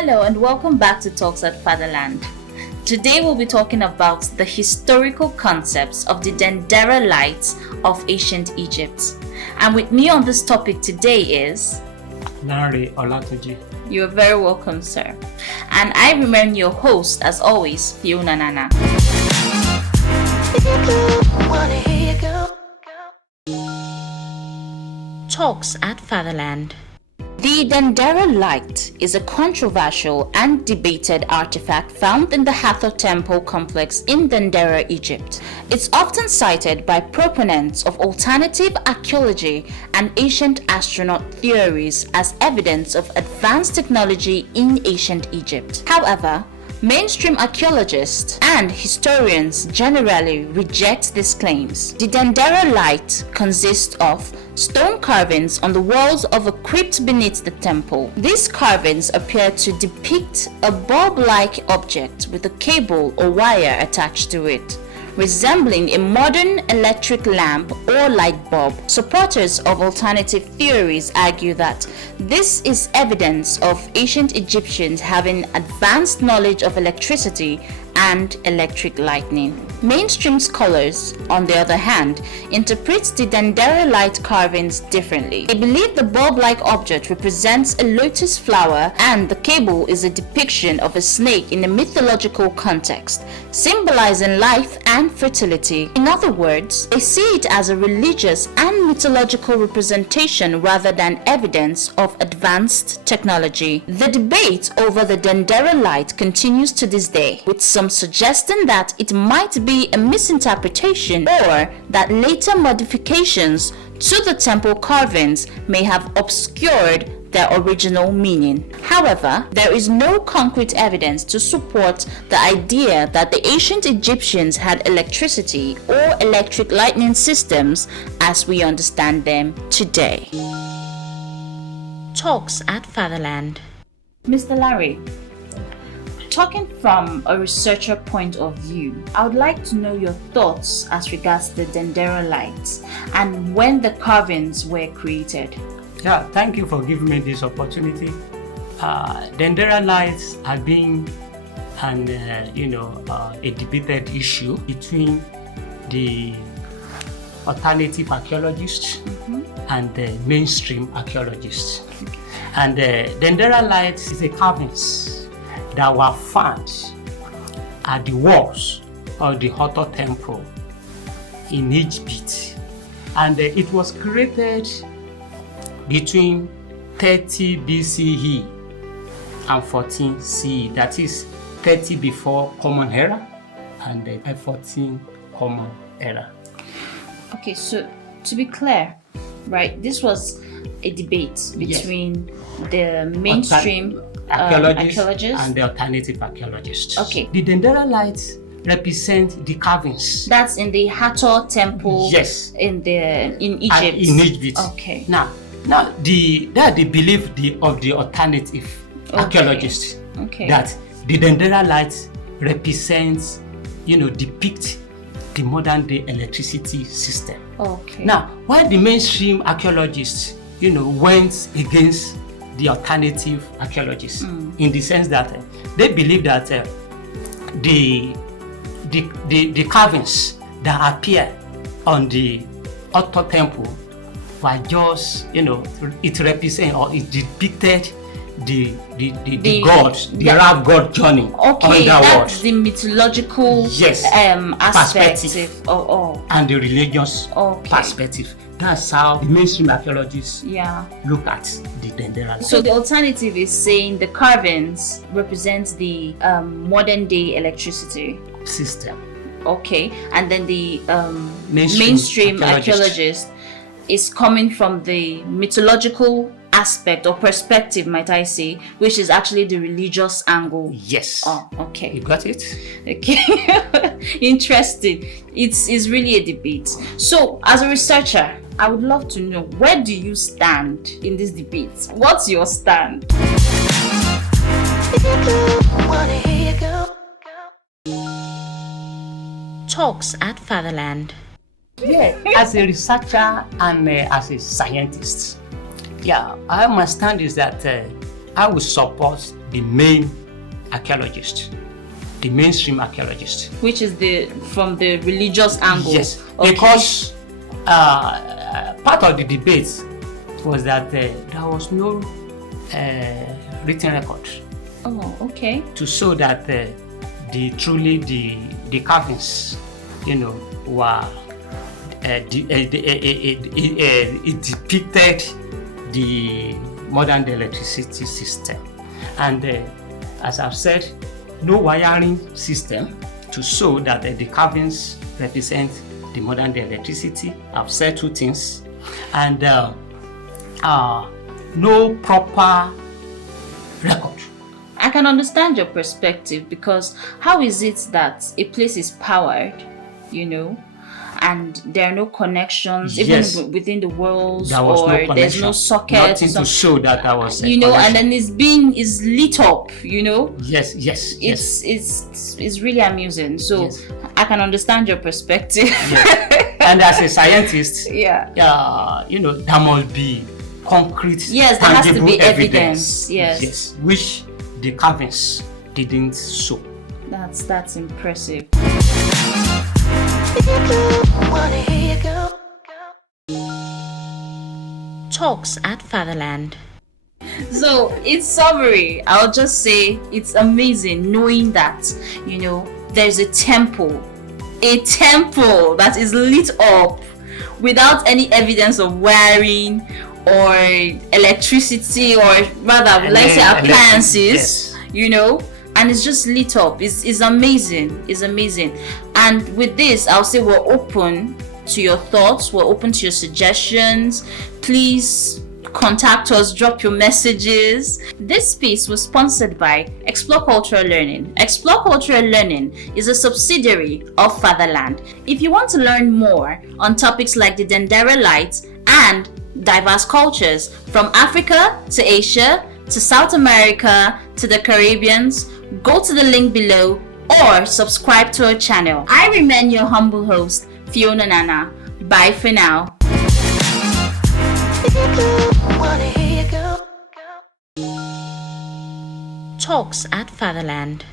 Hello and welcome back to Talks at Fatherland. Today we'll be talking about the historical concepts of the Dendera Lights of ancient Egypt. And with me on this topic today is... Larry Olatunji. You're very welcome, sir. And I remain your host, as always, Fiona Nana. Talks at Fatherland. The Dendera Light is a controversial and debated artifact found in the Hathor Temple complex in Dendera, Egypt. It's often cited by proponents of alternative archaeology and ancient astronaut theories as evidence of advanced technology in ancient Egypt. However, mainstream archaeologists and historians generally reject these claims. The Dendera Light consists of stone carvings on the walls of a crypt beneath the temple. These carvings appear to depict a bulb-like object with a cable or wire attached to it, resembling a modern electric lamp or light bulb. Supporters of alternative theories argue that this is evidence of ancient Egyptians having advanced knowledge of electricity and electric lightning. Mainstream scholars, on the other hand, interpret the Dendera Light carvings differently. They believe the bulb-like object represents a lotus flower and the cable is a depiction of a snake in a mythological context, symbolizing life and fertility. In other words, they see it as a religious and mythological representation rather than evidence of advanced technology. The debate over the Dendera Light continues to this day, with some suggesting that it might be a misinterpretation or that later modifications to the temple carvings may have obscured their original meaning. However, there is no concrete evidence to support the idea that the ancient Egyptians had electricity or electric lightning systems as we understand them today. Talks at Fatherland. Mr. Larry, talking from a researcher point of view, I would like to know your thoughts as regards the Dendera Lights and when the carvings were created. Yeah, thank you for giving me this opportunity. Dendera Lights have been a debated issue between the alternative archaeologists and the mainstream archaeologists. And Dendera Lights is a carvings that were found at the walls of the Hathor Temple in Egypt. And it was created between 30 BCE and 14 CE, that is 30 before Common Era and 14 Common Era. Okay, so to be clear, right, this was a debate between the mainstream archaeologists and the alternative archaeologists. Okay. The Dendera Lights represent the carvings. That's in the Hathor Temple. Yes. In Egypt. In Egypt. Okay. Now the belief of the alternative archaeologists that the Dendera Lights represents, depict the modern day electricity system. Okay. Now, while the mainstream archaeologists, went against the alternative archaeologists in the sense that they believe that the carvings that appear on the Hathor Temple were just, it represent or it depicted the god, the Arab god journey underworld. That's the mythological aspect perspective and the religious perspective. That's how the mainstream archaeologists look at the Dendera Lights. So the alternative is saying the carvings represents the modern day electricity system. Okay, and then the mainstream archaeologist is coming from the mythological aspect or perspective, might I say, which is actually the religious angle. Yes. Oh, okay. You got it? Okay. Interesting. It's really a debate. So, as a researcher, I would love to know, where do you stand in this debate? What's your stand? Talks at Fatherland. Yeah, as a researcher and as a scientist, I understand is that I will support the main archaeologist, the mainstream archaeologist. Which is from the religious angle? Yes, okay. because part of the debate was that there was no written record. Oh, okay. To show that the carvings, were it depicted the modern electricity system, and as I've said, no wiring system to show that the carvings represent the modern electricity. I've said two things, and no proper record. I can understand your perspective, because how is it that a place is powered, and there are no connections, yes, even within the walls, or there's no socket, nothing to show that there was and then it's lit up, Yes. It's really amusing. So yes. I can understand your perspective. Yes. And as a scientist, there must be concrete, yes, there has to be evidence. Yes, which the carvings didn't show. That's impressive. Talks at Fatherland. So, in summary, I'll just say it's amazing knowing that, there's a temple that is lit up without any evidence of wiring or electricity, or rather, let's say appliances, yes. And it's just lit up. It's amazing. It's amazing. And with this, I'll say we're open to your thoughts. We're open to your suggestions. Please contact us, drop your messages. This piece was sponsored by Explore Cultural Learning. Explore Cultural Learning is a subsidiary of Fatherland. If you want to learn more on topics like the Dendera Lights and diverse cultures from Africa to Asia to South America to the Caribbeans, go to the link below or subscribe to our channel. I remain your humble host, Fiona Nana. Bye for now. Talks at Fatherland.